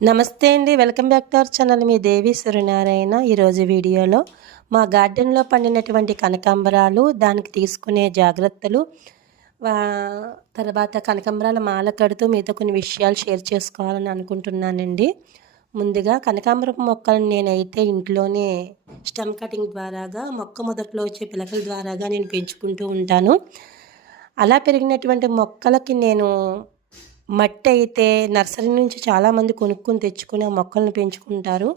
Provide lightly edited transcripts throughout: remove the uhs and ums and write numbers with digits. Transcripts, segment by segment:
నమస్తే అండి. Welcome back to our channel. మీ దేవి సూర్యనారాయణ. ఈరోజు వీడియోలో మా గార్డెన్లో పండినటువంటి కనకాంబరాలు, దానికి తీసుకునే జాగ్రత్తలు, తర్వాత కనకాంబరాల మాల కడుతూ మీతో కొన్ని విషయాలు షేర్ చేసుకోవాలని అనుకుంటున్నానండి. ముందుగా కనకాంబరపు మొక్కలను నేనైతే ఇంట్లోనే స్టెమ్ కటింగ్ ద్వారాగా, మొక్క మొదట్లో వచ్చే పిలకల ద్వారాగా నేను పెంచుకుంటూ ఉంటాను. అలా పెరిగినటువంటి మొక్కలకి నేను మట్టి అయితే నర్సరీ నుంచి చాలామంది కొనుక్కొని తెచ్చుకుని ఆ మొక్కలను పెంచుకుంటారు.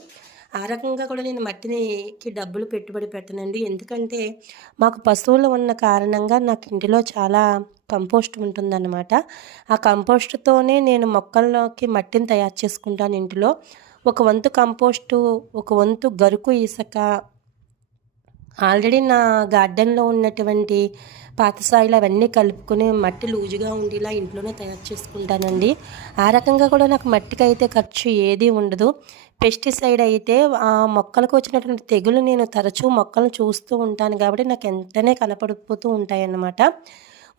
ఆ రకంగా కూడా నేను మట్టికి డబ్బులు పెట్టుబడి పెట్టనండి. ఎందుకంటే మాకు పశువులు ఉన్న కారణంగా నాకు ఇంటిలో చాలా కంపోస్ట్ ఉంటుందన్నమాట. ఆ కంపోస్ట్తోనే నేను మొక్కల్లోకి మట్టిని తయారు చేసుకుంటాను ఇంటిలో. ఒక వంతు కంపోస్టు, ఒక వంతు గరుకు ఇసుక, ఆల్రెడీ నా గార్డెన్లో ఉన్నటువంటి పాతసాయిలు అవన్నీ కలుపుకొని మట్టి లూజుగా ఉండేలా ఇంట్లోనే తయారు చేసుకుంటానండి. ఆ రకంగా కూడా నాకు మట్టికి అయితే ఖర్చు ఏది ఉండదు. పెస్టిసైడ్ అయితే ఆ మొక్కలకు వచ్చినటువంటి తెగులు నేను తరచూ మొక్కలను చూస్తూ ఉంటాను కాబట్టి నాకు వెంటనే కనపడిపోతూ ఉంటాయన్నమాట.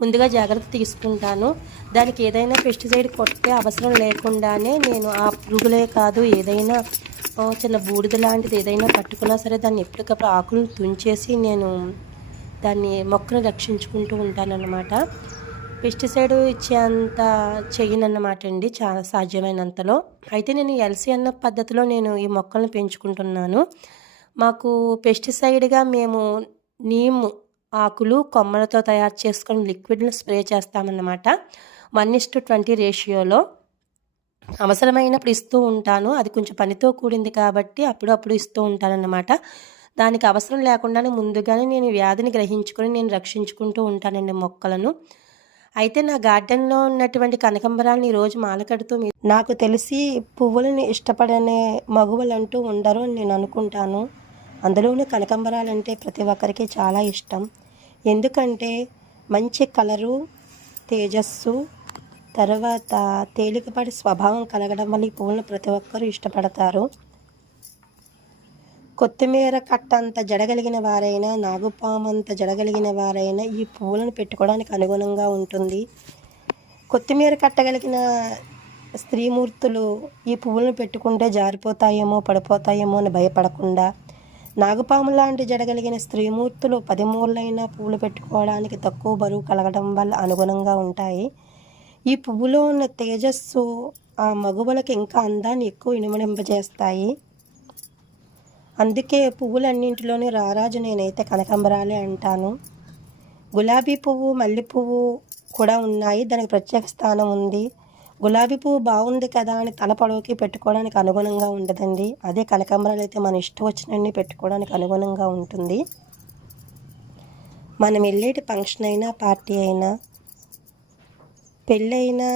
ముందుగా జాగ్రత్త తీసుకుంటాను. దానికి ఏదైనా పెస్టిసైడ్ కొట్టే అవసరం లేకుండానే నేను ఆ పురుగులే కాదు, ఏదైనా చిన్న బూడిద లాంటిది ఏదైనా పట్టుకున్నా సరే దాన్ని ఎప్పటికప్పుడు ఆకులను తుంచేసి నేను దాన్ని మొక్కను రక్షించుకుంటూ ఉంటానన్నమాట. పెస్టిసైడ్ ఇచ్చేంత చెయ్యనన్నమాట అండి, చాలా సాధ్యమైనంతలో. అయితే నేను ఎల్సిఎన్ పద్ధతిలో నేను ఈ మొక్కలను పెంచుకుంటున్నాను. మాకు పెస్టిసైడ్గా మేము నీమ్ ఆకులు, కొమ్మలతో తయారు చేసుకొని లిక్విడ్ని స్ప్రే చేస్తామన్నమాట. 1:20 రేషియోలో అవసరమైనప్పుడు ఇస్తూ ఉంటాను. అది కొంచెం పనితో కూడింది కాబట్టి అప్పుడప్పుడు ఇస్తూ ఉంటానన్నమాట. దానికి అవసరం లేకుండానే ముందుగానే నేను వ్యాధిని గ్రహించుకొని నేను రక్షించుకుంటూ ఉంటానండి మొక్కలను. అయితే నా గార్డెన్లో ఉన్నటువంటి కనకాంబరాలను ఈరోజు మాల కడుతూ నాకు తెలిసి పువ్వులను ఇష్టపడనే మగువలంటూ ఉండరు అని నేను అనుకుంటాను. అందులోనూ కనకాంబరాలంటే ప్రతి ఒక్కరికి చాలా ఇష్టం. ఎందుకంటే మంచి కలరు, తేజస్సు, తర్వాత తేలికపాటి స్వభావం కలగడం వల్ల ఈ పువ్వులను ప్రతి ఒక్కరూ ఇష్టపడతారు. కొత్తిమీర కట్ట అంత జడగలిగిన వారైనా, నాగుపాము అంత జడగలిగిన వారైనా ఈ పువ్వులను పెట్టుకోవడానికి అనుగుణంగా ఉంటుంది. కొత్తిమీర కట్టగలిగిన స్త్రీమూర్తులు ఈ పువ్వులను పెట్టుకుంటే జారిపోతాయేమో, పడిపోతాయేమో అని భయపడకుండా, నాగుపాము లాంటి జడగలిగిన స్త్రీమూర్తులు 10 మూలైనా పువ్వులు పెట్టుకోవడానికి తక్కువ బరువు కలగడం వల్ల అనుగుణంగా ఉంటాయి. ఈ పువ్వులో ఉన్న తేజస్సు ఆ మగువలకి ఇంకా అందాన్ని ఎక్కువ ఇనుమడింపజేస్తాయి. అందుకే పువ్వులన్నింటిలోనూ రారాజు నేనైతే కనకాంబరాలే అంటాను. గులాబీ పువ్వు, మల్లె పువ్వు కూడా ఉన్నాయి. దానికి ప్రత్యేక స్థానం ఉంది. గులాబీ పువ్వు బాగుంది కదా అని తల పొడవుకి పెట్టుకోవడానికి అనుగుణంగా ఉండదండి. అదే కనకాంబరాలు అయితే మన ఇష్టం వచ్చినన్ని పెట్టుకోవడానికి అనుగుణంగా ఉంటుంది. మనం వెళ్ళేటి ఫంక్షన్ అయినా, పార్టీ అయినా, పెళ్ళైనా,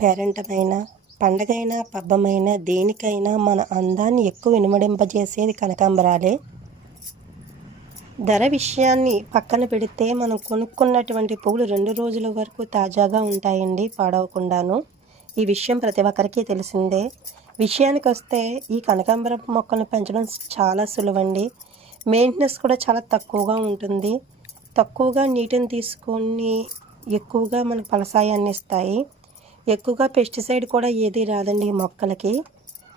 పేరెంటమైనా, పండగైనా, పబ్బమైనా, దేనికైనా మన అందాన్ని ఎక్కువ ఇనుమడింపజేసేది కనకాంబరాలే. ధర విషయాన్ని పక్కన పెడితే మనం కొనుక్కున్నటువంటి పువ్వులు 2 రోజుల వరకు తాజాగా ఉంటాయండి, పాడవకుండాను. ఈ విషయం ప్రతి ఒక్కరికి తెలిసిందే. విషయానికి వస్తే ఈ కనకాంబరపు మొక్కలను పెంచడం చాలా సులువండి. మెయింటెనెన్స్ కూడా చాలా తక్కువగా ఉంటుంది. తక్కువగా నీటిని తీసుకొని ఎక్కువగా మనకు ఫలసాయాన్ని ఇస్తాయి. ఎక్కువగా పెస్టిసైడ్ కూడా ఏది రాదండి ఈ మొక్కలకి.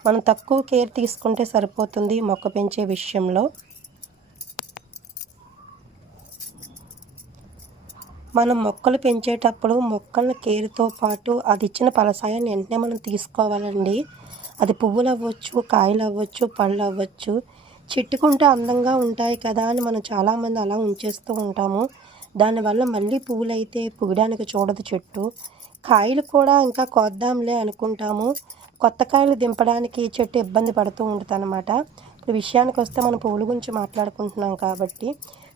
మనం తక్కువ కేర్ తీసుకుంటే సరిపోతుంది మొక్క పెంచే విషయంలో. మనం మొక్కలు పెంచేటప్పుడు మొక్కల కేర్తో పాటు అది ఇచ్చిన ఫలసాయాన్ని వెంటనే మనం తీసుకోవాలండి. అది పువ్వులు అవ్వచ్చు, కాయలు అవ్వచ్చు, పళ్ళు అవ్వచ్చు. చెట్టుకుంటే అందంగా ఉంటాయి కదా అని మనం చాలామంది అలా ఉంచేస్తూ ఉంటాము. దానివల్ల మళ్ళీ పువ్వులు అయితే పువ్వడానికి చూడదు చెట్టు. కాయలు కూడా ఇంకా కోద్దాంలే అనుకుంటాము. కొత్త కాయలు దింపడానికి చెట్టు ఇబ్బంది పడుతూ ఉంటుంది అన్నమాట. ఇప్పుడు విషయానికి వస్తే మనం పువ్వుల గురించి మాట్లాడుకుంటున్నాం కాబట్టి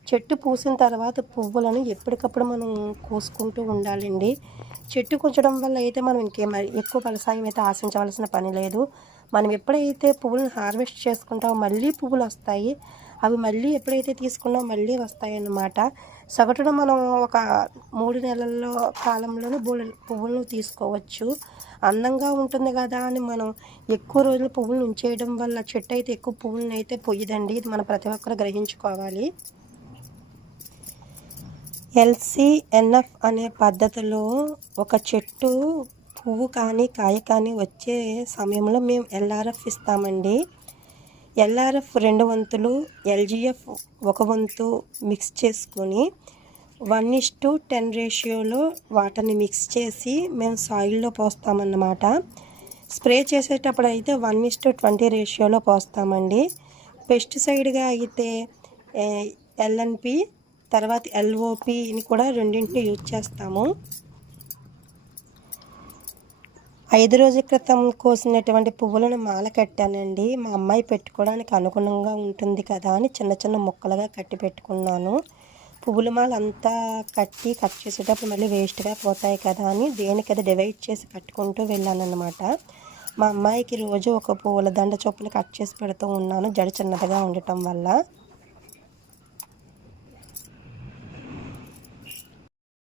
చెట్టు పూసిన తర్వాత పువ్వులను ఎప్పటికప్పుడు మనం కోసుకుంటూ ఉండాలండి. చెట్టు కూర్చడం వల్ల అయితే మనం ఎక్కువ ఫలసాయం అయితే ఆశించవలసిన పని లేదు. మనం ఎప్పుడైతే పువ్వులను హార్వెస్ట్ చేసుకుంటామో మళ్ళీ పువ్వులు వస్తాయి. అవి మళ్ళీ ఎప్పుడైతే తీసుకున్నామో మళ్ళీ వస్తాయి అన్నమాట. సగటున మనం ఒక 3 నెలల్లో కాలంలోనే పువ్వులను తీసుకోవచ్చు. అందంగా ఉంటుంది కదా అని మనం ఎక్కువ రోజులు పువ్వులను ఉంచేయడం వల్ల చెట్టు అయితే ఎక్కువ పువ్వులను అయితే పొయ్యదండి. ఇది మనం ప్రతి ఒక్కరు గ్రహించుకోవాలి. LCNF అనే పద్ధతిలో ఒక చెట్టు పువ్వు కానీ కాయ కానీ వచ్చే సమయంలో మేము ఎల్ఆర్ఎఫ్ ఇస్తామండి. ఎల్ఆర్ఎఫ్ 2 వంతులు, ఎల్జీఎఫ్ 1 వంతు మిక్స్ చేసుకొని 1:10 రేషియోలో వాటర్ని మిక్స్ చేసి మేము సాయిల్లో పోస్తామన్నమాట. స్ప్రే చేసేటప్పుడు అయితే 1:20 రేషియోలో పోస్తామండి. పెస్టిసైడ్గా అయితే ఎల్ఎన్పి తర్వాత ఎల్ఓపిని కూడా రెండింటిని యూజ్ చేస్తాము. 5 రోజుల క్రితం కోసినటువంటి పువ్వులను మాల కట్టానండి. మా అమ్మాయి పెట్టుకోవడానికి అనుగుణంగా ఉంటుంది కదా అని చిన్న చిన్న ముక్కలుగా కట్టి పెట్టుకున్నాను. పువ్వుల మాల అంతా కట్ చేసేటప్పుడు మళ్ళీ వేస్ట్గా పోతాయి కదా అని దేనికది డివైడ్ చేసి కట్టుకుంటూ వెళ్ళానన్నమాట. మా అమ్మాయికి రోజు ఒక పూల దండ చొప్పున కట్ చేసి పెడుతూ ఉన్నాను, జడ చిన్నదిగా ఉండటం వల్ల.